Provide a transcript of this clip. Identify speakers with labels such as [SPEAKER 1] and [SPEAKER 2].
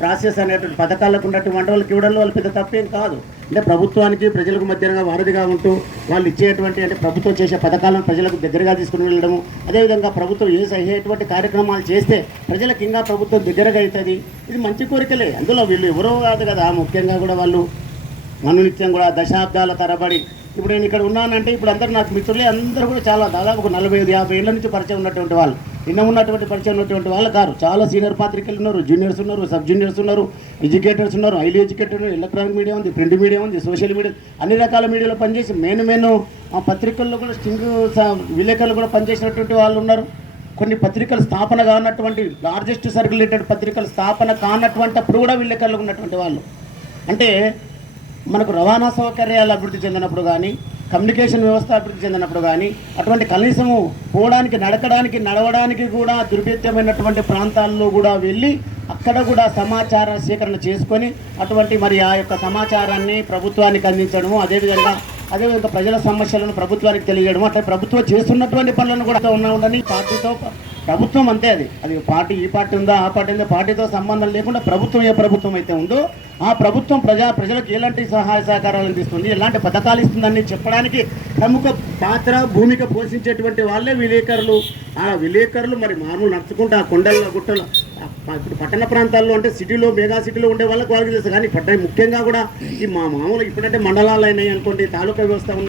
[SPEAKER 1] Process అనేటువంటి పథకాలకు ఉన్నటువంటి వాళ్ళకి ఇవ్వడంలో వాళ్ళు పెద్ద తప్పేం కాదు. అంటే ప్రభుత్వానికి ప్రజలకు మధ్యగా వారధిగా ఉంటూ వాళ్ళు ఇచ్చేటువంటి అంటే ప్రభుత్వం చేసే పథకాలను ప్రజలకు దగ్గరగా తీసుకుని వెళ్ళడము. అదేవిధంగా ప్రభుత్వం ఏ అయ్యేటువంటి కార్యక్రమాలు చేస్తే ప్రజలకు ఇంకా ప్రభుత్వం దగ్గరగా అవుతుంది? ఇది మంచి కోరికలే. అందులో వీళ్ళు ఎవరో కాదు కదా. ముఖ్యంగా కూడా వాళ్ళు మనునిత్యం కూడా దశాబ్దాల తరబడి. ఇప్పుడు నేను ఇక్కడ ఉన్నానంటే ఇప్పుడు అందరూ నాకు మిత్రులే. అందరూ కూడా చాలా దాదాపు ఒక నలభై ఐదు యాభై ఏళ్ళ నుంచి పరిచయం ఉన్నటువంటి వాళ్ళు. నిన్న ఉన్నటువంటి పరిచయం ఉన్నటువంటి వాళ్ళు కారు చాలా సీనియర్ పాత్రికలు ఉన్నారు జూనియర్స్ ఉన్నారు సబ్ జూనియర్స్ ఉన్నారు ఎడ్యుకేటర్స్ ఉన్నారు హైలీ ఎడ్యుకేటెడ్ ఎలక్ట్రానిక్ మీడియా ఉంది ప్రింట్ మీడియా ఉంది సోషల్ మీడియా అన్ని రకాల మీడియాలో పనిచేసి మెయిన్ మెయిన్ ఆ పత్రికల్లో కూడా స్టింగ్ విలేకరులు కూడా పనిచేసినటువంటి వాళ్ళు ఉన్నారు. కొన్ని పత్రికలు స్థాపన కానటువంటి లార్జెస్ట్ సర్క్యులేటెడ్ పత్రికలు స్థాపన కానటువంటి అప్పుడు కూడా విలేకరులు ఉన్నటువంటి వాళ్ళు. అంటే మనకు రవాణా సౌకర్యాలు అభివృద్ధి చెందినప్పుడు కానీ కమ్యూనికేషన్ వ్యవస్థ అభివృద్ధి చెందినప్పుడు కానీ అటువంటి కనీసము పోవడానికి నడకడానికి నడవడానికి కూడా దుర్భేద్యమైనటువంటి ప్రాంతాల్లో కూడా వెళ్ళి అక్కడ కూడా సమాచార సేకరణ చేసుకొని అటువంటి మరి ఆ యొక్క సమాచారాన్ని ప్రభుత్వానికి అందించడము అదేవిధంగా అదేవిధంగా ప్రజల సమస్యలను ప్రభుత్వానికి తెలియజేయడం అట్లా ప్రభుత్వం చేస్తున్నటువంటి పనులను కూడా ఉన్నా ఉండని పార్టీతో ప్రభుత్వం అంతే అది. అది పార్టీ ఈ పార్టీ ఉందా ఆ పార్టీ ఉందా పార్టీతో సంబంధం లేకుండా ప్రభుత్వం ఏ ప్రభుత్వం అయితే ఉందో ఆ ప్రభుత్వం ప్రజా ప్రజలకు ఎలాంటి సహాయ సహకారాలు అందిస్తుంది ఎలాంటి పథకాలు ఇస్తుందని చెప్పడానికి ప్రముఖ పాత్ర భూమిక పోషించేటువంటి వాళ్ళే విలేకరులు. ఆ విలేకరులు మరి మామూలు నడుచుకుంటూ ఆ కొండల్లో గుట్టలు ఇప్పుడు పట్టణ ప్రాంతాల్లో అంటే సిటీలో మెగా సిటీలో ఉండే వాళ్ళకి వాళ్ళకి తెలుసు. కానీ పట్టణ ముఖ్యంగా కూడా ఈ మా మామూలు ఇప్పుడంటే మండలాలు అయినాయి అనుకోండి తాలూకా వ్యవస్థ